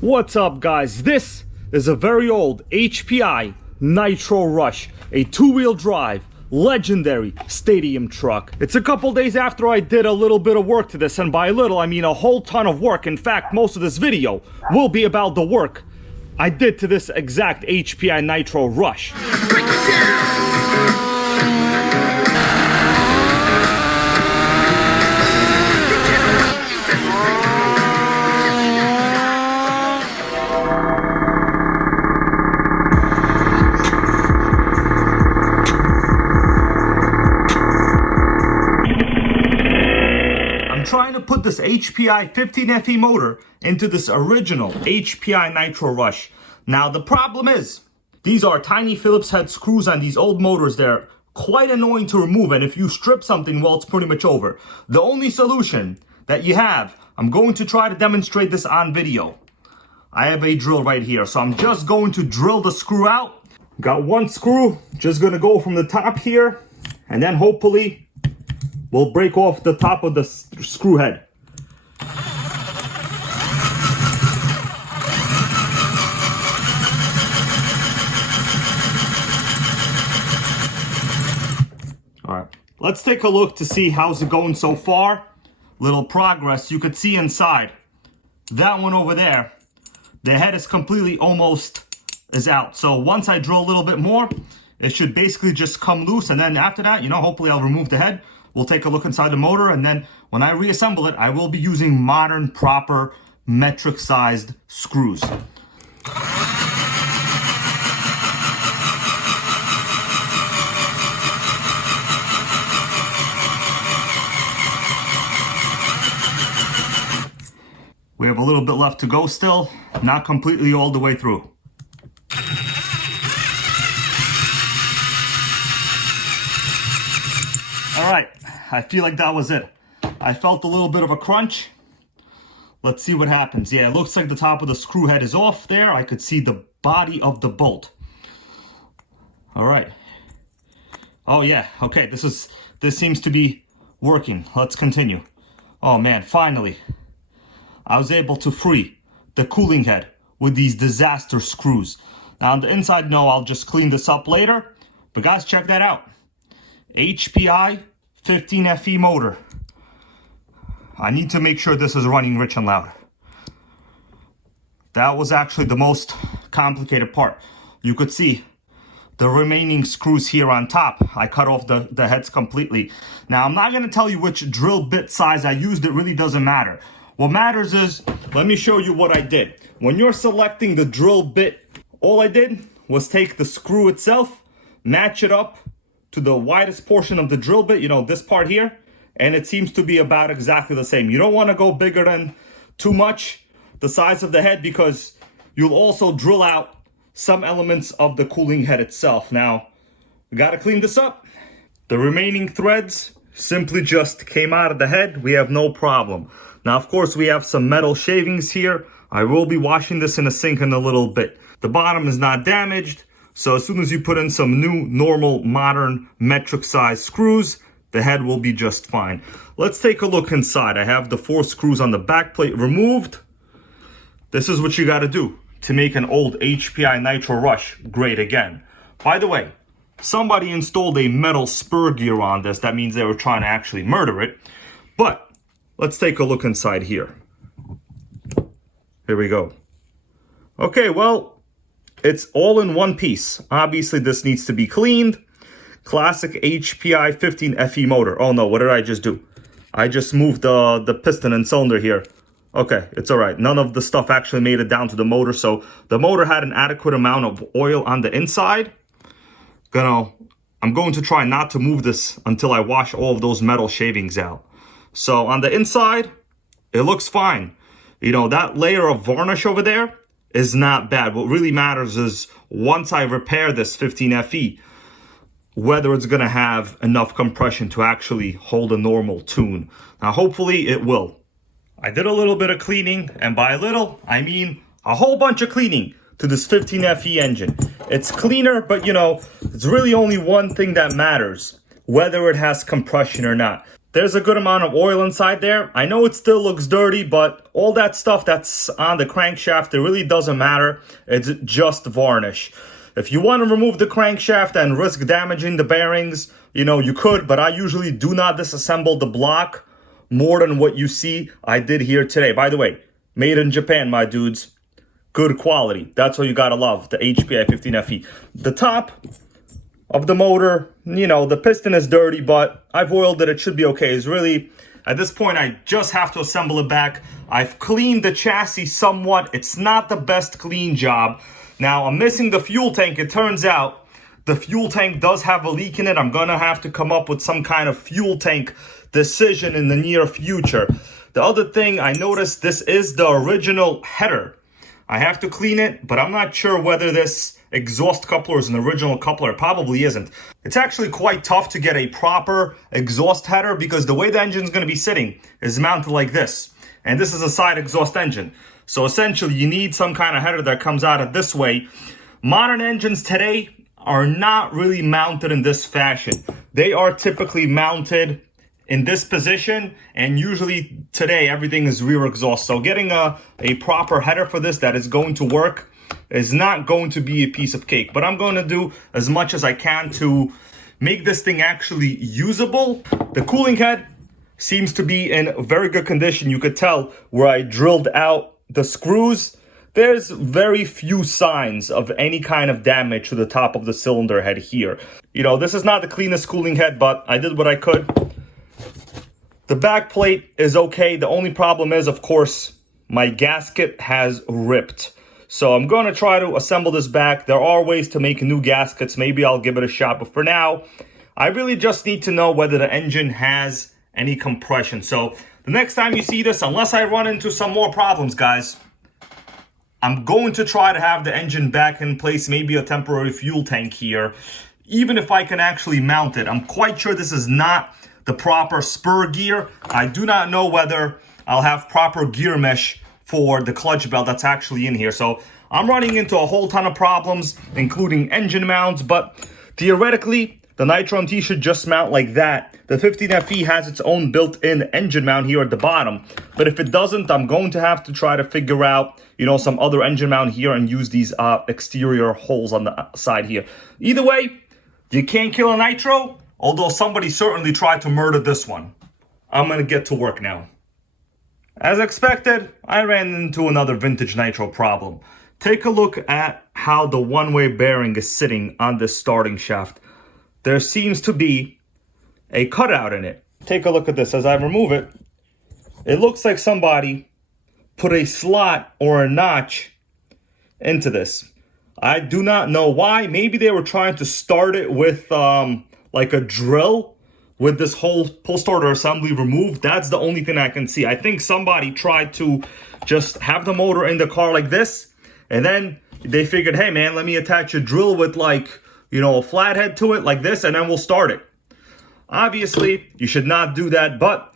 What's up, guys? This is a very old HPI Nitro Rush, a two-wheel drive legendary stadium truck. It's a couple days after I did a little bit of work to this, and by little I mean a whole ton of work. In fact, most of this video will be about the work I did to this exact HPI Nitro Rush. Break it down. Trying to put this HPI 15FE motor into this original HPI Nitro Rush. Now the problem is, these are tiny Phillips head screws on these old motors. They're quite annoying to remove, and if you strip something, well, it's pretty much over. The only solution that you have, I'm going to try to demonstrate this on video. I have a drill right here, so I'm just going to drill the screw out. Got one screw, just gonna go from the top here, and then hopefully we'll break off the top of the screw head. All right, let's take a look to see how's it going so far. Little progress. You could see inside. That one over there, the head is completely almost is out. So once I drill a little bit more, it should basically just come loose. And then after that, hopefully I'll remove the head. We'll take a look inside the motor, and then when I reassemble it, I will be using modern, proper, metric-sized screws. We have a little bit left to go still, not completely all the way through. All right, I feel like that was it. I felt a little bit of a crunch. Let's see what happens. Yeah, it looks like the top of the screw head is off there. I could see the body of the bolt. All right. Oh yeah, okay, this seems to be working. Let's continue. Oh man, finally. I was able to free the cooling head with these disaster screws. Now on the inside, no, I'll just clean this up later. But guys, check that out. HPI 15FE motor. I need to make sure this is running rich and loud. That was actually the most complicated part. You could see the remaining screws here on top. I cut off the heads completely. Now I'm not going to tell you which drill bit size I used. It really doesn't matter. What matters is, let me show you what I did. When you're selecting the drill bit, all I did was take the screw itself, match it up to the widest portion of the drill bit, this part here, and it seems to be about exactly the same. You don't want to go bigger than too much the size of the head, because you'll also drill out some elements of the cooling head itself. Now, we got to clean this up. The remaining threads simply just came out of the head. We have no problem. Now, of course, we have some metal shavings here. I will be washing this in a sink in a little bit. The bottom is not damaged. So as soon as you put in some new, normal, modern, metric-sized screws, the head will be just fine. Let's take a look inside. I have the 4 screws on the back plate removed. This is what you got to do to make an old HPI Nitro Rush great again. By the way, somebody installed a metal spur gear on this. That means they were trying to actually murder it. But let's take a look inside here. Here we go. Okay, well, it's all in one piece. Obviously, this needs to be cleaned. Classic HPI 15FE motor. Oh no, what did I just do? I just moved the piston and cylinder here. Okay, it's all right. None of the stuff actually made it down to the motor. So the motor had an adequate amount of oil on the inside. I'm going to try not to move this until I wash all of those metal shavings out. So on the inside, it looks fine. That layer of varnish over there is not bad. What really matters is once I repair this 15FE, whether it's going to have enough compression to actually hold a normal tune. Now, hopefully it will. I did a little bit of cleaning, and by little, I mean a whole bunch of cleaning to this 15FE engine. It's cleaner, but it's really only one thing that matters, whether it has compression or not. There's a good amount of oil inside there. I know it still looks dirty, but all that stuff that's on the crankshaft, it really doesn't matter. It's just varnish. If you want to remove the crankshaft and risk damaging the bearings, you know, you could, but I usually do not disassemble the block more than what you see I did here today. By the way, made in Japan, my dudes. Good quality. That's what you gotta love, the HPI 15FE. The top of the motor, you know, the piston is dirty, but I've oiled it. It should be okay. It's really, at this point, I just have to assemble it back. I've cleaned the chassis somewhat. It's not the best clean job. Now, I'm missing the fuel tank. It turns out the fuel tank does have a leak in it. I'm gonna have to come up with some kind of fuel tank decision in the near future. The other thing I noticed, this is the original header. I have to clean it, but I'm not sure whether this exhaust coupler is an original coupler. It probably isn't. It's actually quite tough to get a proper exhaust header because the way the engine is going to be sitting is mounted like this. And this is a side exhaust engine. So essentially you need some kind of header that comes out of this way. Modern engines today are not really mounted in this fashion. They are typically mounted in this position, and usually today everything is rear exhaust. So getting a proper header for this that is going to work is not going to be a piece of cake, but I'm going to do as much as I can to make this thing actually usable. The cooling head seems to be in very good condition. You could tell where I drilled out the screws. There's very few signs of any kind of damage to the top of the cylinder head here. You know, this is not the cleanest cooling head, but I did what I could. The back plate is okay. The only problem is, of course, my gasket has ripped. So I'm going to try to assemble this back. There are ways to make new gaskets. Maybe I'll give it a shot. But for now, I really just need to know whether the engine has any compression. So the next time you see this, unless I run into some more problems, guys, I'm going to try to have the engine back in place, maybe a temporary fuel tank here, even if I can actually mount it. I'm quite sure this is not the proper spur gear. I do not know whether I'll have proper gear mesh for the clutch belt that's actually in here. So I'm running into a whole ton of problems, including engine mounts, but theoretically, the Nitro MT should just mount like that. The 15FE has its own built-in engine mount here at the bottom, but if it doesn't, I'm going to have to try to figure out, you know, some other engine mount here and use these exterior holes on the side here. Either way, you can't kill a Nitro, although somebody certainly tried to murder this one. I'm gonna get to work now. As expected, I ran into another vintage Nitro problem. Take a look at how the one-way bearing is sitting on this starting shaft. There seems to be a cutout in it. Take a look at this. As I remove it, it looks like somebody put a slot or a notch into this. I do not know why. Maybe they were trying to start it with like a drill with this whole pull starter assembly removed. That's the only thing I can see. I think somebody tried to just have the motor in the car like this, and then they figured, hey man, let me attach a drill with like, you know, a flathead to it like this, and then we'll start it. Obviously, you should not do that, but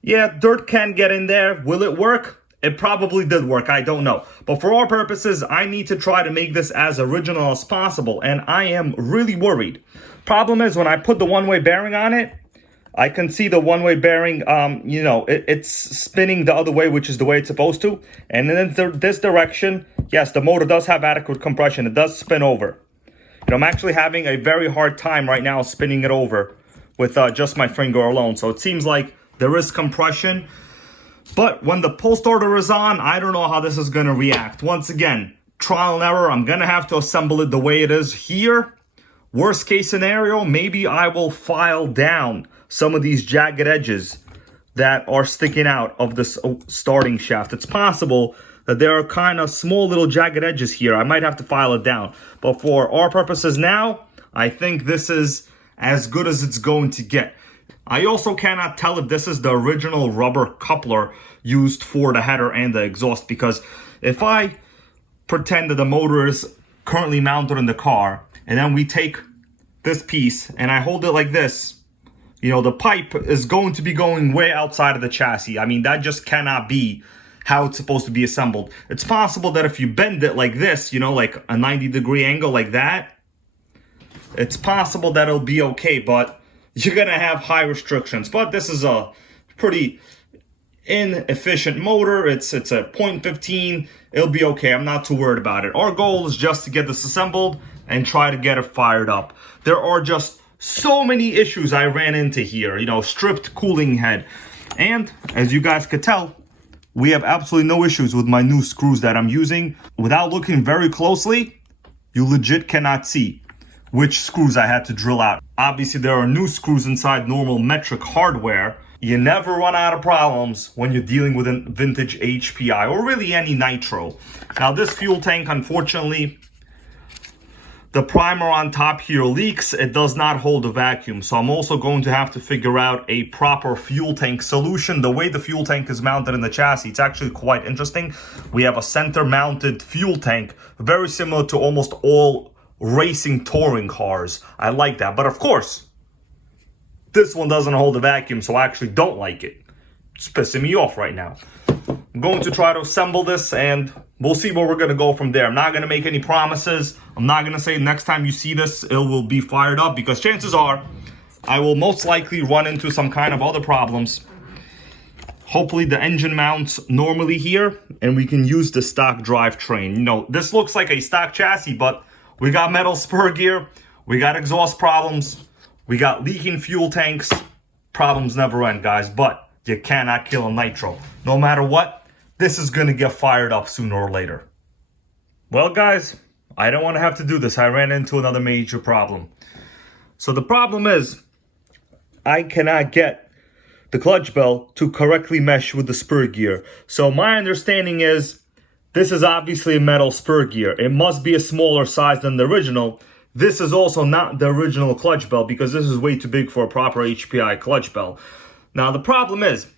yeah, dirt can get in there. Will it work? It probably did work, I don't know. But for our purposes, I need to try to make this as original as possible, and I am really worried. Problem is, when I put the one-way bearing on it, I can see the one-way bearing, you know, it's spinning the other way, which is the way it's supposed to. And in this direction, yes, the motor does have adequate compression. It does spin over. You know, I'm actually having a very hard time right now spinning it over with just my finger alone. So it seems like there is compression. But when the pull starter is on, I don't know how this is going to react. Once again, trial and error. I'm going to have to assemble it the way it is here. Worst case scenario, maybe I will file down some of these jagged edges that are sticking out of this starting shaft. It's possible that there are kind of small little jagged edges here. I might have to file it down. But for our purposes now, I think this is as good as it's going to get. I also cannot tell if this is the original rubber coupler used for the header and the exhaust, because if I pretend that the motor is currently mounted in the car, and then we take this piece and I hold it like this, you know, the pipe is going to be going way outside of the chassis. I mean, that just cannot be how it's supposed to be assembled. It's possible that if you bend it like this, you know, like a 90-degree angle like that, it's possible that it'll be okay. But you're gonna have high restrictions. But this is a pretty inefficient motor. It's a 0.15. It'll be okay. I'm not too worried about it. Our goal is just to get this assembled and try to get it fired up. There are just so many issues I ran into here. You know, stripped cooling head. And as you guys could tell, we have absolutely no issues with my new screws that I'm using. Without looking very closely, you legit cannot see which screws I had to drill out. Obviously, there are new screws inside normal metric hardware. You never run out of problems when you're dealing with a vintage HPI or really any Nitro. Now, this fuel tank, unfortunately, the primer on top here leaks. It does not hold a vacuum. So I'm also going to have to figure out a proper fuel tank solution. The way the fuel tank is mounted in the chassis, it's actually quite interesting. We have a center mounted fuel tank, very similar to almost all racing touring cars. I like that. But of course, this one doesn't hold a vacuum, so I actually don't like it. It's pissing me off right now. I'm going to try to assemble this and we'll see where we're going to go from there. I'm not going to make any promises. I'm not going to say next time you see this, it will be fired up, because chances are I will most likely run into some kind of other problems. Hopefully the engine mounts normally here and we can use the stock drivetrain. You know, this looks like a stock chassis, but we got metal spur gear, we got exhaust problems, we got leaking fuel tanks. Problems never end, guys, but you cannot kill a Nitro. No matter what, this is gonna get fired up sooner or later. Well, guys, I don't want to have to do this. I ran into another major problem. So the problem is, I cannot get the clutch bell to correctly mesh with the spur gear. So my understanding is, this is obviously a metal spur gear. It must be a smaller size than the original. This is also not the original clutch bell, because this is way too big for a proper HPI clutch bell. Now the problem is,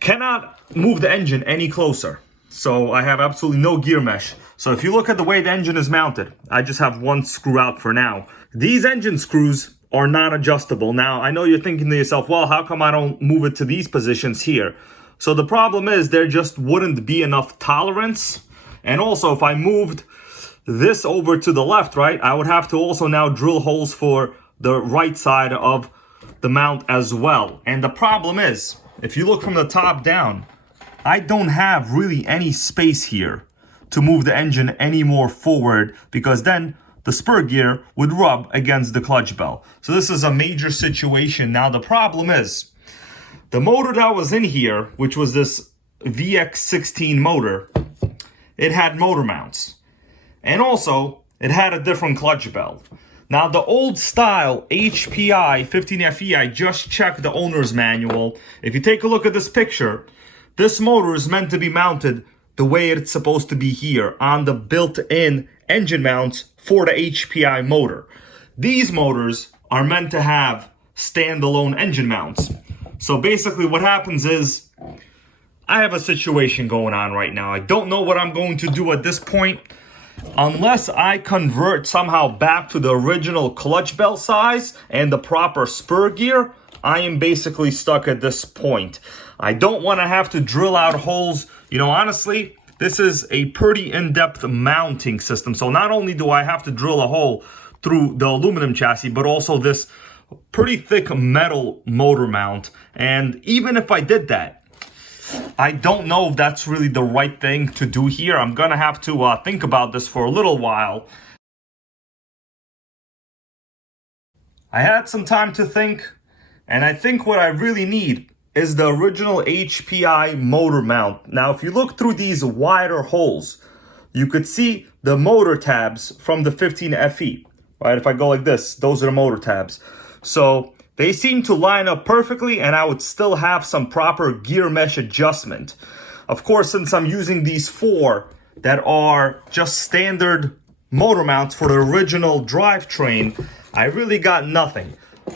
cannot move the engine any closer. So I have absolutely no gear mesh. So if you look at the way the engine is mounted, I just have one screw out for now. These engine screws are not adjustable. Now, I know you're thinking to yourself, well, how come I don't move it to these positions here? So the problem is, there just wouldn't be enough tolerance. And also, if I moved this over to the left, right, I would have to also now drill holes for the right side of the mount as well. And the problem is, if you look from the top down, I don't have really any space here to move the engine any more forward, because then the spur gear would rub against the clutch bell. So this is a major situation. Now the problem is, the motor that was in here, which was this VX16 motor, it had motor mounts. And also, it had a different clutch bell. Now the old style HPI 15FE, I just checked the owner's manual. If you take a look at this picture, this motor is meant to be mounted the way it's supposed to be here, on the built-in engine mounts for the HPI motor. These motors are meant to have standalone engine mounts. So basically what happens is, I have a situation going on right now. I don't know what I'm going to do at this point. Unless I convert somehow back to the original clutch bell size and the proper spur gear, I am basically stuck at this point. I don't want to have to drill out holes. You know, honestly, this is a pretty in-depth mounting system. So not only do I have to drill a hole through the aluminum chassis, but also this pretty thick metal motor mount. And even if I did that, I don't know if that's really the right thing to do here. I'm gonna have to think about this for a little while. I had some time to think, and I think what I really need is the original HPI motor mount. Now, if you look through these wider holes, you could see the motor tabs from the 15FE, right? If I go like this, those are the motor tabs. So they seem to line up perfectly, and I would still have some proper gear mesh adjustment. Of course, since I'm using these four that are just standard motor mounts for the original drivetrain, I really got nothing.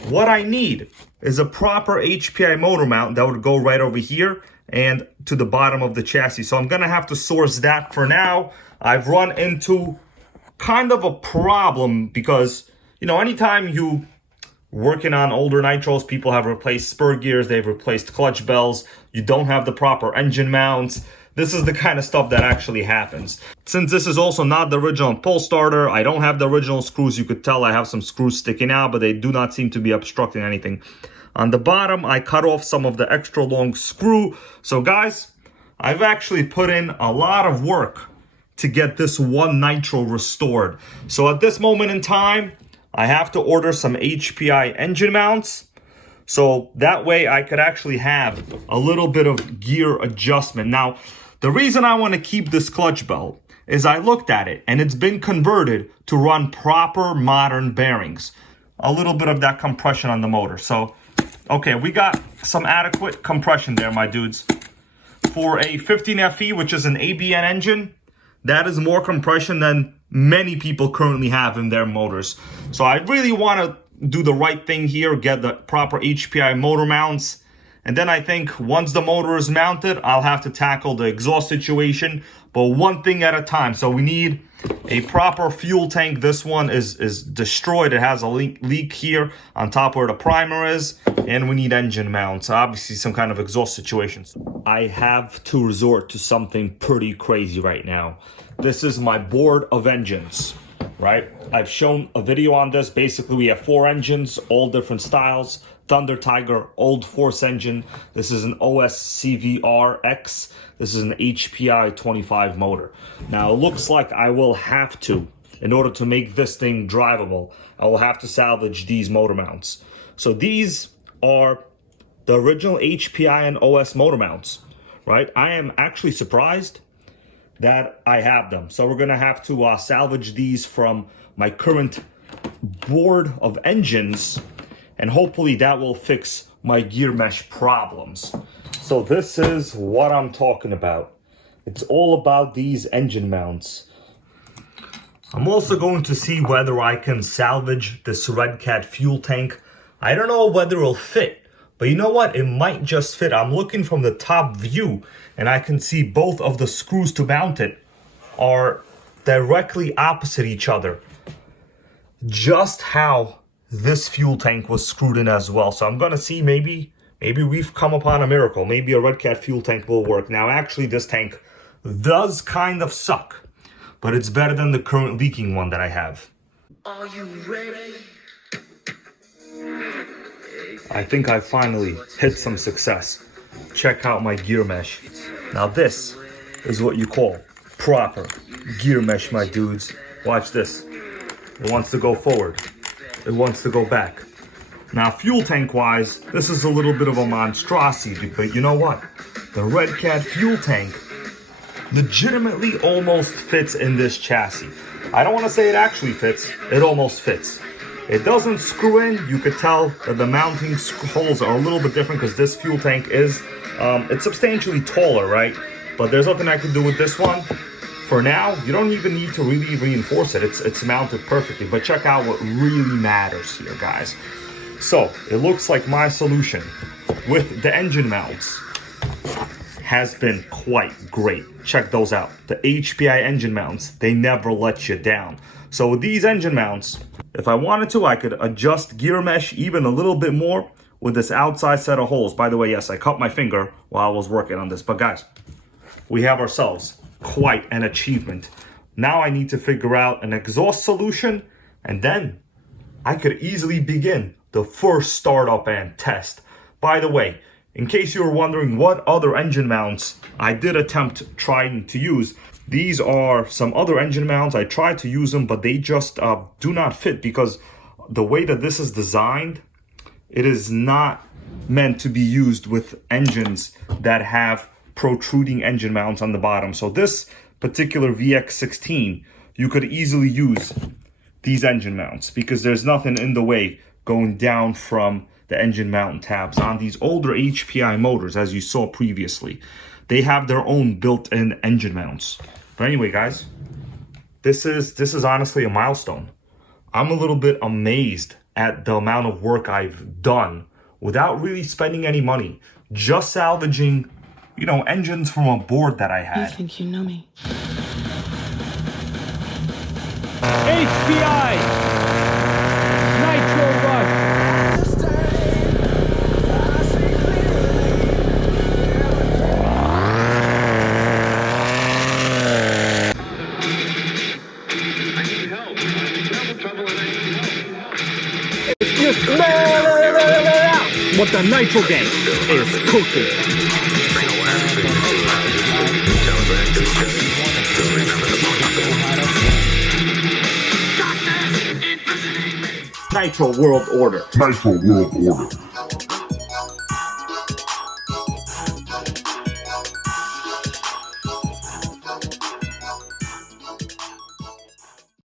What I need is a proper HPI motor mount that would go right over here and to the bottom of the chassis. So I'm gonna have to source that for now. I've run into kind of a problem because, you know, anytime you working on older Nitros, people have replaced spur gears, they've replaced clutch bells, you don't have the proper engine mounts. This is the kind of stuff that actually happens. Since this is also not the original pull starter, I don't have the original screws. You could tell I have some screws sticking out, but they do not seem to be obstructing anything. On the bottom, I cut off some of the extra long screw. So guys, I've actually put in a lot of work to get this one Nitro restored. So at this moment in time, I have to order some HPI engine mounts. So that way I could actually have a little bit of gear adjustment. Now, the reason I want to keep this clutch belt is I looked at it and it's been converted to run proper modern bearings. A little bit of that compression on the motor. So, okay, we got some adequate compression there, my dudes. For a 15FE, which is an ABN engine, that is more compression than many people currently have in their motors. So I really want to do the right thing here, get the proper HPI motor mounts. And then I think once the motor is mounted, I'll have to tackle the exhaust situation, but one thing at a time. So we need a proper fuel tank. This one is destroyed. It has a leak here on top where the primer is, and we need engine mounts. Obviously some kind of exhaust situations. I have to resort to something pretty crazy right now. This is my board of engines, right? I've shown a video on this. Basically, we have 4 engines, all different styles. Thunder Tiger, old Force engine. This is an OS CVR-X. This is an HPI 25 motor. Now, it looks like I will have to, in order to make this thing drivable, I will have to salvage these motor mounts. So these are the original HPI and OS motor mounts, right? I am actually surprised that I have them. So we're gonna have to salvage these from my current board of engines, and hopefully that will fix my gear mesh problems. So this is what I'm talking about. It's all about these engine mounts. I'm also going to see whether I can salvage this Red Cat fuel tank. I don't know whether it'll fit, but you know what? It might just fit. I'm looking from the top view and I can see both of the screws to mount it are directly opposite each other. Just how this fuel tank was screwed in as well. So I'm gonna see, maybe we've come upon a miracle. Maybe a Red Cat fuel tank will work. Now actually this tank does kind of suck, but it's better than the current leaking one that I have. Are you ready? I think I finally hit some success. Check out my gear mesh. Now this is what you call proper gear mesh, my dudes. Watch this. It wants to go forward. It wants to go back. Now fuel tank wise, this is a little bit of a monstrosity, but you know what? The Red Cat fuel tank legitimately almost fits in this chassis. I don't want to say it actually fits, it almost fits. It doesn't screw in. You could tell that the mounting holes are a little bit different because this fuel tank is, it's substantially taller, right? But there's nothing I can do with this one. For now, you don't even need to really reinforce it. It's mounted perfectly. But check out what really matters here, guys. So, it looks like my solution with the engine mounts has been quite great. Check those out. The HPI engine mounts, they never let you down. So with these engine mounts, if I wanted to, I could adjust gear mesh even a little bit more with this outside set of holes. By the way, yes, I cut my finger while I was working on this. But guys, we have ourselves quite an achievement. Now I need to figure out an exhaust solution, and then I could easily begin the first startup and test. By the way, in case you were wondering what other engine mounts I did attempt trying to use, these are some other engine mounts. I tried to use them, but they just do not fit because the way that this is designed, it is not meant to be used with engines that have protruding engine mounts on the bottom. So this particular VX16, you could easily use these engine mounts because there's nothing in the way going down from the engine mount tabs. On these older HPI motors, as you saw previously, they have their own built-in engine mounts. But anyway, guys, this is honestly a milestone. I'm a little bit amazed at the amount of work I've done without really spending any money, just salvaging, you know, engines from a board that I had. You think you know me? HPI Nitro Rush. What the Nitro gang is cooking. Nitro World Order. Nitro World Order.